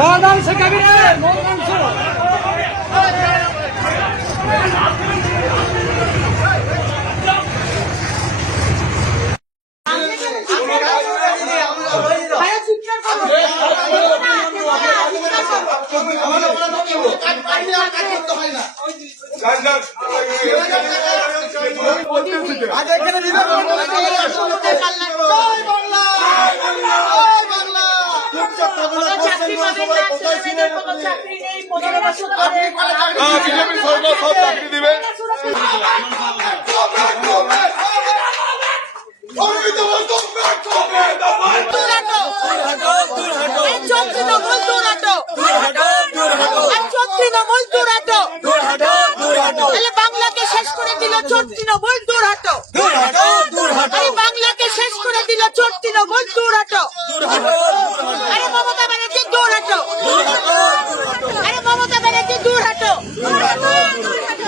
Modan sekabir, modan su. বাংলাকে শেষ করে দিল চোর তৃণমূল, দূর হটো। বাংলাকে শেষ করে দিল চোর তৃণমূল, দূর হটো। আরে মমতা ব্যানার্জি দূর হটো।